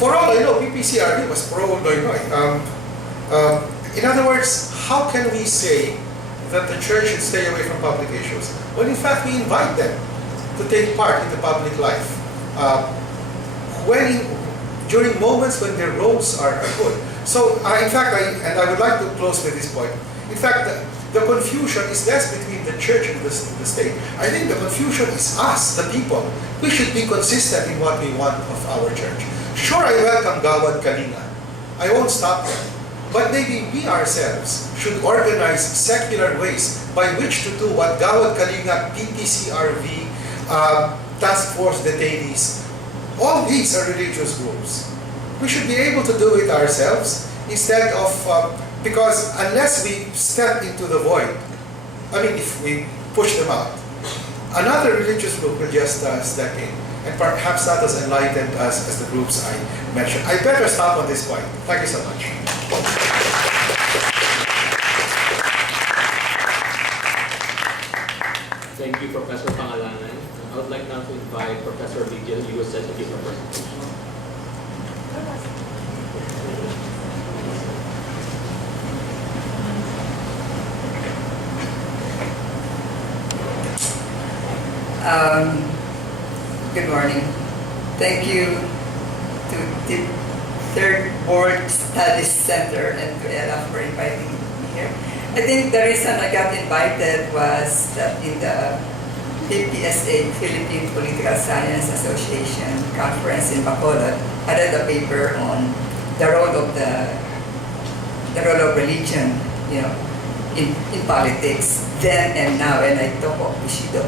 For all I know, PPCRD was pro-Noy-Noy. In other words, how can we say that the church should stay away from public issues when in fact we invite them to take part in the public life? During moments when their roles are good. So in fact, I would like to close with this point. In fact, the confusion is less between the church and the state. I think the confusion is us, the people. We should be consistent in what we want of our church. Sure, I welcome Gawad Kalinga. I won't stop them. But maybe we ourselves should organize secular ways by which to do what Gawad Kalinga, PPCRV, Task Force detainees, all these are religious groups. We should be able to do it ourselves instead of, because unless we step into the void, I mean, if we push them out, another religious group will just step in and perhaps not as enlightened as the groups I mentioned. I better stop on this point. Thank you so much. Thank you, Professor Pangalangan. I would like now to invite Professor Lydia N to give her presentation. Good morning. Thank you to the Third Board Studies Center and to Ella for inviting me here. I think the reason I got invited was that in the PPSA, Philippine Political Science Association conference in Bacolod, I read a paper on the role of religion, in politics then and now, and I talk of Bushido.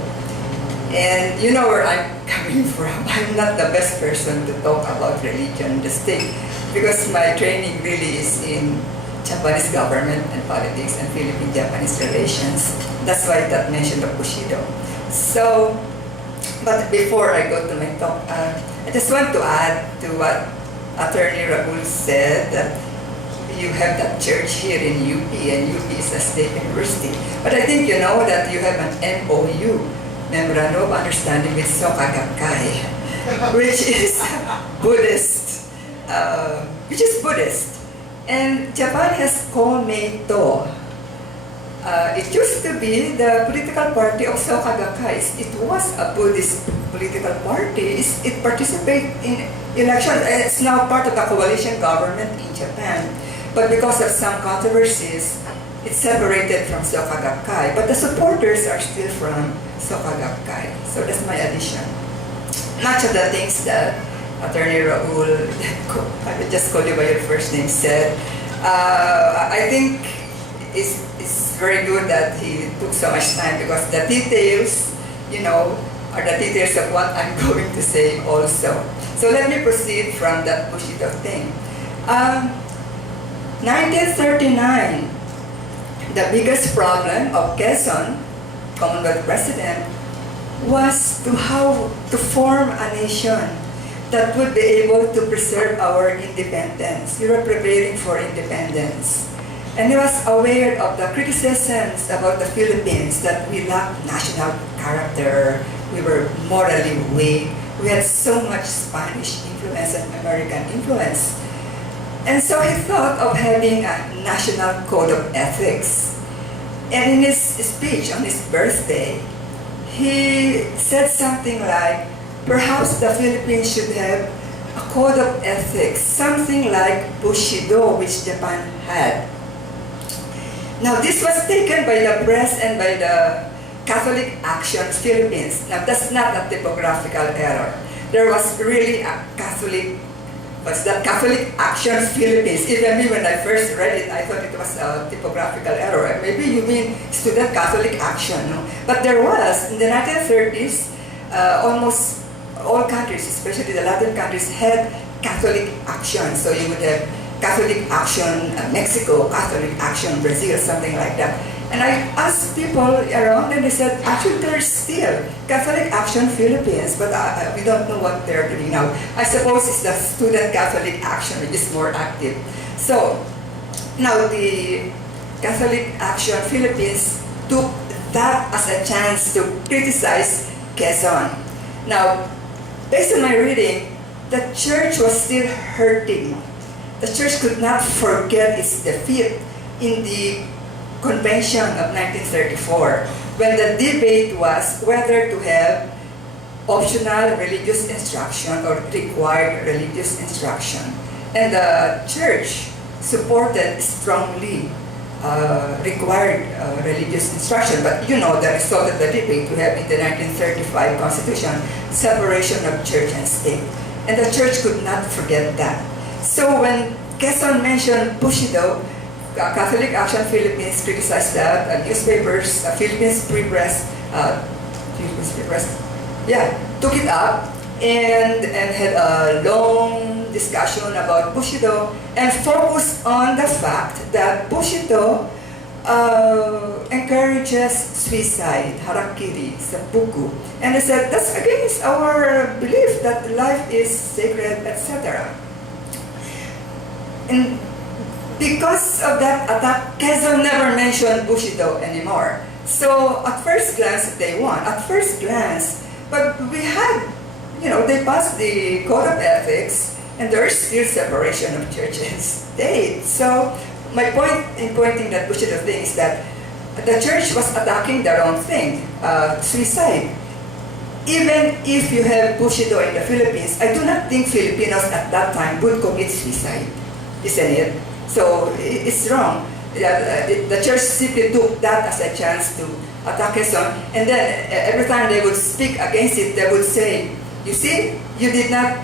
And you know where I'm coming from. I'm not the best person to talk about religion in the state because my training really is in Japanese government and politics and Philippine-Japanese relations. That's why that mentioned of Bushido. So, but before I go to my talk, I just want to add to what Attorney Raul said, that you have that church here in UP, and UP is a state university. But I think you know that you have an MOU, Memorandum of Understanding with Soka Gakkai, which is Buddhist, And Japan has Komeito. It used to be the political party of Soka Gakkai. It was a Buddhist political party. It participated in elections. It's now part of the coalition government in Japan. But because of some controversies, it's separated from Soka Gakkai. But the supporters are still from Soka Gakkai. So that's my addition. Much of the things that Attorney Raul, I will just call you by your first name, said, I think it's very good that he took so much time because the details, are the details of what I'm going to say also. So let me proceed from that Bushido thing. 1939, the biggest problem of Quezon, Commonwealth President, was to form a nation that would be able to preserve our independence. We were preparing for independence. And he was aware of the criticisms about the Philippines, that we lacked national character, we were morally weak, we had so much Spanish influence and American influence. And so he thought of having a national code of ethics. And in his speech on his birthday, he said something like, perhaps the Philippines should have a code of ethics, something like Bushido, which Japan had. Now, this was taken by the press and by the Catholic Action Philippines. Now, that's not a typographical error. There was really a Catholic Action Philippines. Even me, when I first read it, I thought it was a typographical error. Maybe you mean Student Catholic Action, no? But there was, in the 1930s, almost all countries, especially the Latin countries, had Catholic Action. So you would have Catholic Action Mexico, Catholic Action Brazil, something like that. And I asked people around and they said, actually there's still Catholic Action Philippines, but we don't know what they're doing now. I suppose it's the Student Catholic Action, which is more active. So now the Catholic Action Philippines took that as a chance to criticize Quezon. Now, based on my reading, the church was still hurting. The church could not forget its defeat in the convention of 1934, when the debate was whether to have optional religious instruction or required religious instruction. And the church supported strongly required religious instruction. But you know the result of the debate we have in the 1935 Constitution, separation of church and state. And the church could not forget that. So when Quezon mentioned Bushido, Catholic Action Philippines criticized that. Newspapers, Philippines Free Press, took it up and had a long discussion about Bushido and focused on the fact that Bushido encourages suicide, harakiri, seppuku. And they said, that's against our belief that life is sacred, etc. And because of that attack, Quezon never mentioned Bushido anymore. So at first glance, they won. At first glance, but we had, they passed the Code of Ethics, and there's still separation of church and state. So my point in pointing that Bushido thing is that the church was attacking their own thing, suicide. Even if you have Bushido in the Philippines, I do not think Filipinos at that time would commit suicide, isn't it? So it's wrong. The church simply took that as a chance to attack Quezon, and then every time they would speak against it, they would say, you see, you did not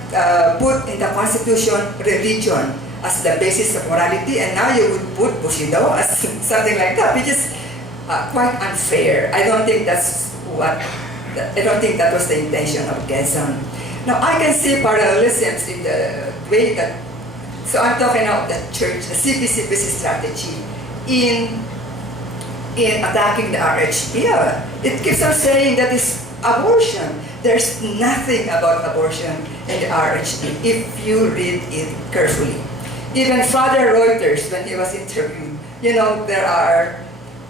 put in the Constitution religion as the basis of morality, and now you would put Bushido as something like that, which is quite unfair. I don't think that was the intention of Quezon. Now I can see parallelisms in the way that, so I'm talking about the church, the CPCPC strategy in attacking the RHPL. It keeps on saying that it's abortion. There's nothing about abortion in the RHP if you read it carefully. Even Father Reuters, when he was interviewed, there are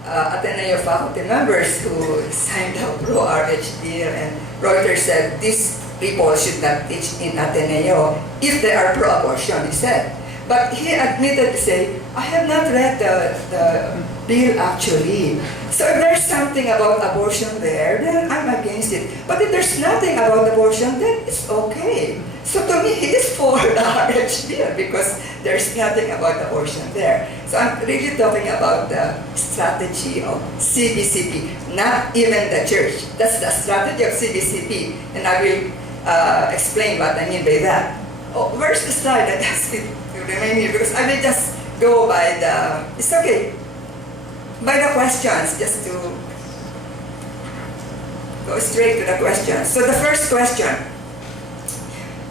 Ateneo faculty members who signed up pro-RHP, and Reuters said these people should not teach in Ateneo if they are pro-abortion, he said. But he admitted to say, I have not read the bill actually. So if there's something about abortion there, then I'm against it. But if there's nothing about abortion, then it's okay. So to me, he is for the RH bill because there's nothing about abortion there. So I'm really talking about the strategy of CBCP, not even the church. That's the strategy of CBCP, and I will explain what I mean by that. Oh, where's the slide? I asked it to remain here because I will just go by the, it's okay, by the questions, just to go straight to the questions. So the first question,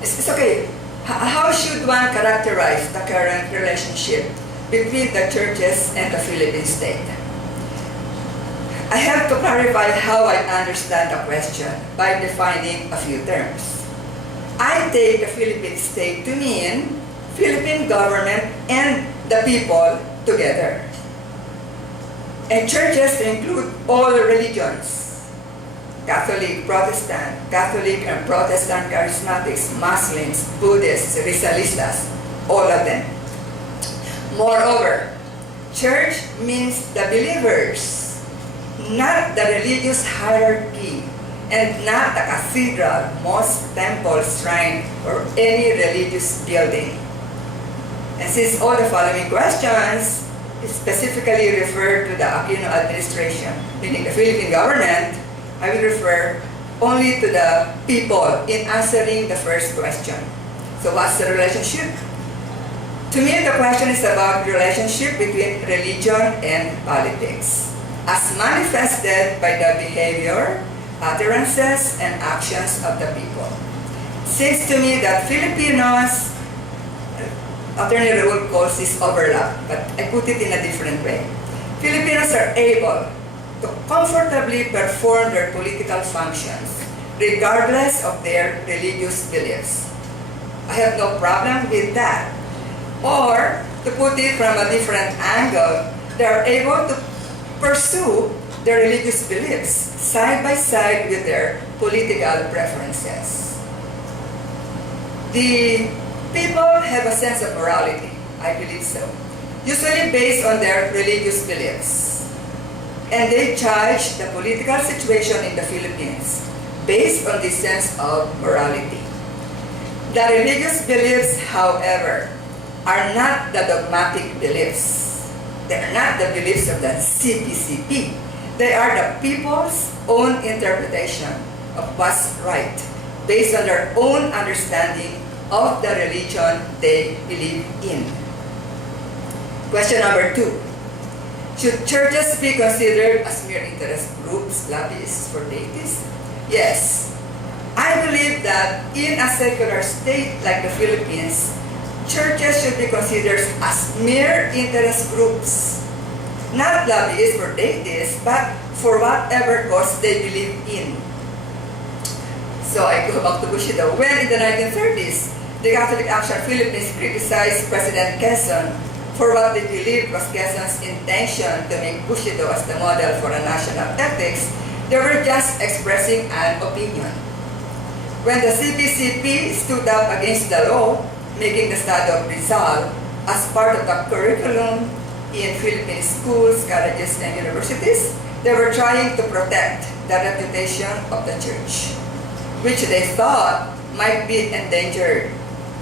it's okay, how should one characterize the current relationship between the churches and the Philippine state? I have to clarify how I understand the question by defining a few terms. I take the Philippine state to mean Philippine government and the people together. And churches include all religions, Catholic, Protestant, Catholic and Protestant charismatics, Muslims, Buddhists, Rizalistas, all of them. Moreover, church means the believers, not the religious hierarchy, and not the cathedral, mosque, temple, shrine, or any religious building. And since all the following questions specifically refer to the Aquino administration, meaning the Philippine government, I will refer only to the people in answering the first question. So what's the relationship? To me, the question is about the relationship between religion and politics, as manifested by the behavior, utterances, and actions of the people. Seems to me that Filipinos, Attorney Raul calls this overlap, but I put it in a different way. Filipinos are able to comfortably perform their political functions, regardless of their religious beliefs. I have no problem with that. Or, to put it from a different angle, they are able to pursue their religious beliefs side by side with their political preferences. The people have a sense of morality, I believe so, usually based on their religious beliefs. And they judge the political situation in the Philippines based on this sense of morality. The religious beliefs, however, are not the dogmatic beliefs. They are not the beliefs of the CPCP. They are the people's own interpretation of what's right, based on their own understanding of the religion they believe in. Question number 2. Should churches be considered as mere interest groups, lobbyists for deities? Yes. I believe that in a secular state like the Philippines, churches should be considered as mere interest groups. Not lobbyists for deities, but for whatever cause they believe in. So I go back to Bushido. When in the 1930s, the Catholic Action Philippines criticized President Quezon for what they believed was Quezon's intention to make Bushido as the model for a national ethics, they were just expressing an opinion. When the CPCP stood up against the law, making the study of Rizal as part of the curriculum in Philippine schools, colleges, and universities, they were trying to protect the reputation of the church, which they thought might be endangered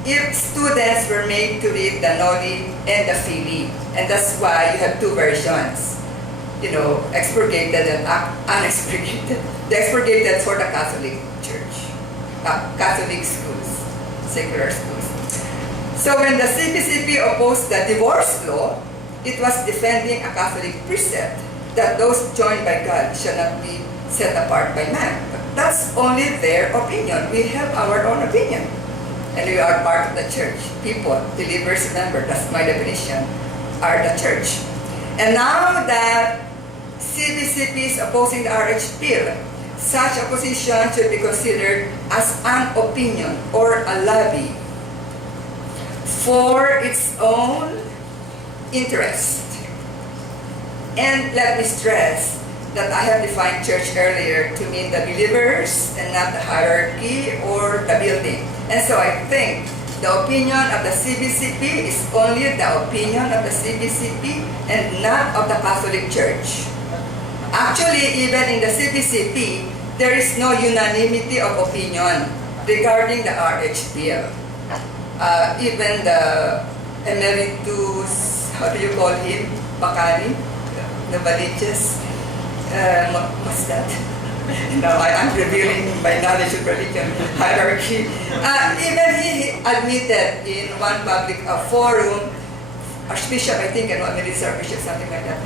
if students were made to read the Noli and the Fili. And that's why you have two versions, expurgated and unexpurgated. The expurgated for the Catholic Church, Catholic schools, secular schools. So when the CPCP opposed the divorce law, it was defending a Catholic precept that those joined by God shall not be set apart by man. But that's only their opinion. We have our own opinion. And we are part of the church. People, believers, remember, that's my definition, are the church. And now that CPCP is opposing the RH bill, such opposition should be considered as an opinion or a lobby for its own interest. And let me stress that I have defined church earlier to mean the believers and not the hierarchy or the building. And so I think the opinion of the CBCP is only the opinion of the CBCP and not of the Catholic Church. Actually, even in the CBCP, there is no unanimity of opinion regarding the RH bill. Even the emeritus, how do you call him? Bacani? The Baliches? What's that? No, I'm revealing my knowledge of religion hierarchy. Even he admitted in one public forum, Archbishop, I think, and emeritus Archbishop, something like that,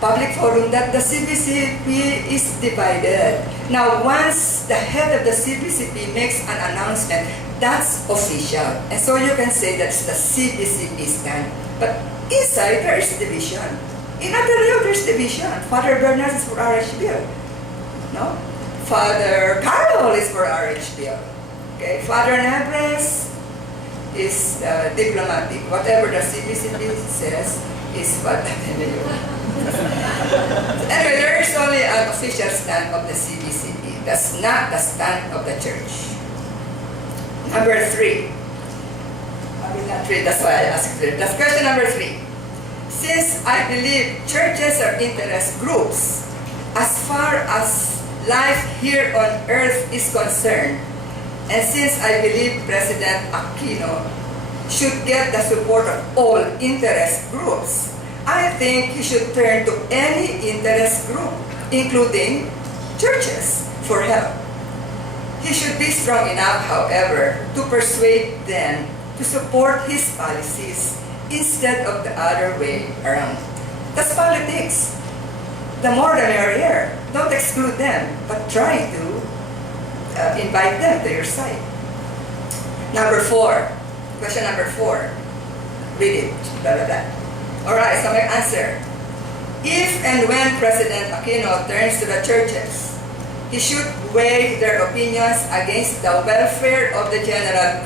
public forum, that the CBCP is divided. Now, once the head of the CBCP makes an announcement, that's official. And so you can say that's the CBCP stand. But inside, there is division. In Ateneo, there's division. Father Bernard is for RH bill. No? Father Carol is for RH bill. Okay? Father Nebres is diplomatic. Whatever the CBCP says is what Ateneo. Anyway, there is only an official stand of the CBCP. That's not the stand of the church. Number 3. I mean, not 3, that's why I asked 3. That's question number 3. Since I believe churches are interest groups, as far as life here on earth is concerned, and since I believe President Aquino should get the support of all interest groups, I think he should turn to any interest group, including churches, for help. He should be strong enough, however, to persuade them to support his policies instead of the other way around. That's politics. The more the merrier. Don't exclude them, but try to invite them to your side. Number 4. Question number 4. Read it. Blah, blah, blah. Alright, so my answer. If and when President Aquino turns to the churches, he should weigh their opinions against the welfare of the general